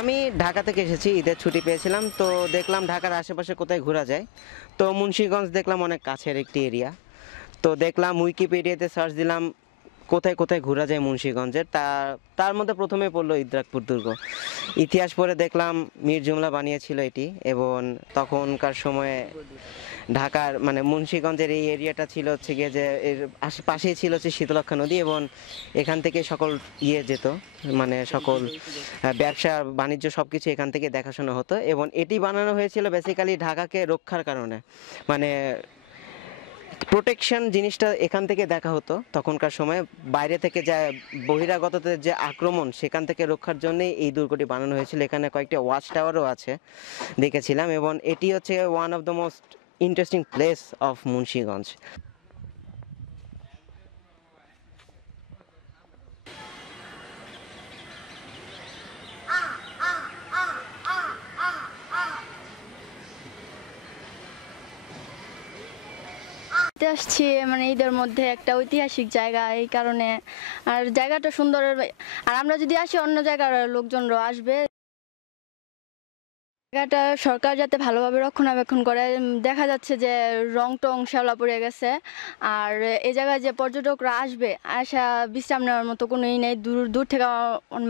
আমি ঢাকা থেকে এসেছি, ঈদের ছুটি পেয়েছিলাম, তো দেখলাম ঢাকার আশেপাশে কোথায় ঘোরা যায়। তো মুন্সিগঞ্জ দেখলাম অনেক কাছের একটি এরিয়া। তো দেখলাম উইকিপিডিয়াতে সার্চ দিলাম কোথায় কোথায় ঘোরা যায় মুন্সিগঞ্জের, তার মধ্যে প্রথমে পড়লো ইদ্রাকপুর দুর্গ। ইতিহাস পড়ে দেখলাম মীর জুমলা বানিয়েছিল এটি, এবং তখনকার সময়ে ঢাকার মানে মুন্সিগঞ্জের এই এরিয়াটা ছিল হচ্ছে গিয়ে যে এর আশেপাশেই ছিল হচ্ছে শীতলক্ষ্যা নদী, এবং এখান থেকে সকল যেত, মানে সকল ব্যবসা বাণিজ্য সব কিছু এখান থেকে দেখাশোনা হতো। এবং এটি বানানো হয়েছিল বেসিক্যালি ঢাকাকে রক্ষার কারণে, মানে প্রোটেকশন জিনিসটা এখান থেকে দেখা হতো তখনকার সময়। বাইরে থেকে যা বহিরাগতদের যে আক্রমণ, সেখান থেকে রক্ষার জন্যই এই দুর্গটি বানানো হয়েছিল। এখানে কয়েকটি ওয়াচ টাওয়ারও আছে, দেখেছিলাম। এবং এটি হচ্ছে one of the most interesting place of Munshiganj. ঘুরতে আসছি মানে ঈদের মধ্যে একটা ঐতিহাসিক জায়গা, এই কারণে। আর জায়গাটা সুন্দর, আর আমরা যদি আসি অন্য জায়গার লোকজনরাও আসবে। জায়গাটা সরকার যাতে ভালোভাবে রক্ষণাবেক্ষণ করে। দেখা যাচ্ছে যে রং টং শ্যাওলা পড়ে গেছে। আর এই জায়গায় যে পর্যটকরা আসবে, আসা বিশ্রাম নেওয়ার মতো কোনো ই নেই। দূর দূর থেকে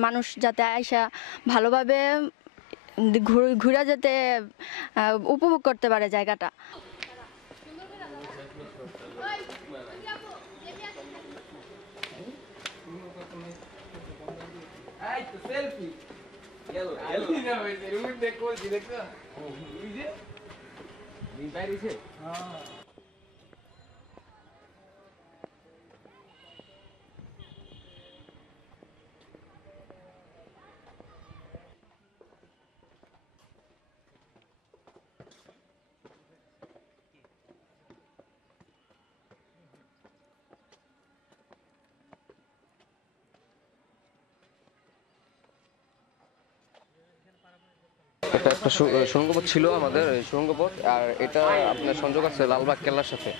মানুষ যাতে আসা ভালোভাবে ঘুরে যেতে উপভোগ করতে পারে জায়গাটা। Ai, tu selfie. Yellow, yellow. Não, mas ele me pegou direto. Viste? Vem para isso. Ah. এটা একটা সুড়ঙ্গপথ ছিল আমাদের, এই সুড়ঙ্গপথ। আর এটা আপনার সংযোগ আছে লালবাগ কেল্লার সাথে।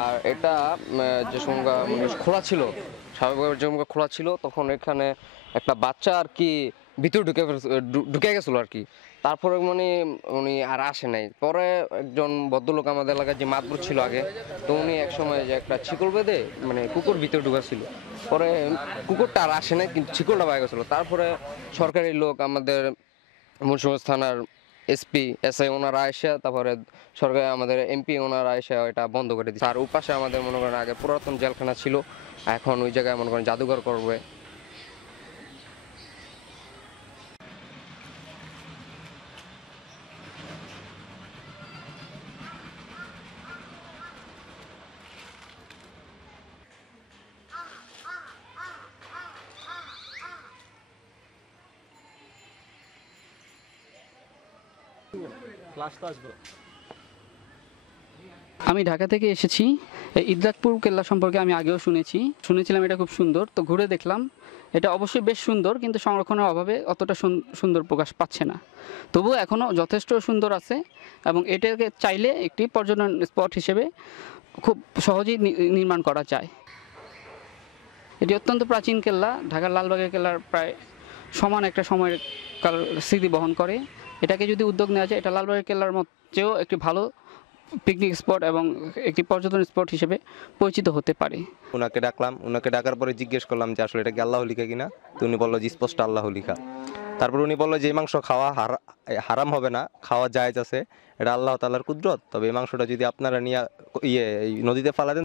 আর এটা যে সুড়ঙ্গ মানে খোলা ছিল, স্বাভাবিকভাবে যে খোলা ছিল, তখন এখানে একটা বাচ্চা আর কি ভিতরে ঢুকে গেছিলো আর কি। তারপরে মানে উনি আর আসে নাই। পরে একজন ভদ্রলোক আমাদের এলাকায় যে মাতবর ছিল আগে, তো উনি একসময় যে একটা শিকল বেঁধে মানে কুকুর ভিতরে ঢুকেছিল। পরে কুকুরটা আর আসে নাই, কিন্তু শিকলটা পাওয়া গেছিলো। তারপরে সরকারি লোক আমাদের মুন্সিগঞ্জ থানার এসপি এসআই ওনারা আইসা, তারপরে সরকার আমাদের এমপি ওনারা আইসা এটা বন্ধ করে দিচ্ছে। আর ওপাশে আমাদের মনে করেন আগে পুরাতন জেলখানা ছিল, এখন ওই জায়গায় মনে করেন জাদুঘর করবে। আমি ঢাকা থেকে এসেছি। এই ইদ্রাকপুর কেল্লা সম্পর্কে আমি আগেও শুনেছিলাম এটা খুব সুন্দর। তো ঘুরে দেখলাম, এটা অবশ্যই বেশ সুন্দর, কিন্তু সংরক্ষণের অভাবে অতটা সুন্দর প্রকাশ পাচ্ছে না। তবুও এখনও যথেষ্ট সুন্দর আছে, এবং এটাকে চাইলে একটি পর্যটন স্পট হিসেবে খুব সহজেই নির্মাণ করা যায়। এটি অত্যন্ত প্রাচীন কেল্লা, ঢাকার লালবাগের কেল্লার প্রায় সমান একটা সময়ের কাল স্মৃতি বহন করে। এটাকে যদি উদ্যোগ নেওয়া যায়, এটা লালবাগের কেল্লার মধ্যেও একটি ভালো পিকনিক স্পট এবং একটি পর্যটন স্পট হিসেবে পরিচিত হতে পারে। ওনাকে ডাকলাম, ওনাকে ডাকার পরে জিজ্ঞেস করলাম যে আসলে এটা কি আল্লাহ লিখা কিনা। তো উনি বললো যে স্পষ্ট আল্লাহ লিখা। তারপর উনি বললো যে এই মাংস খাওয়া হারাম হবে না, খাওয়া জায়েজ আছে, এটা আল্লাহ তাআলার কুদরত। তবে এই মাংসটা যদি আপনারা নিয়ে এই নদীতে ফালা দেন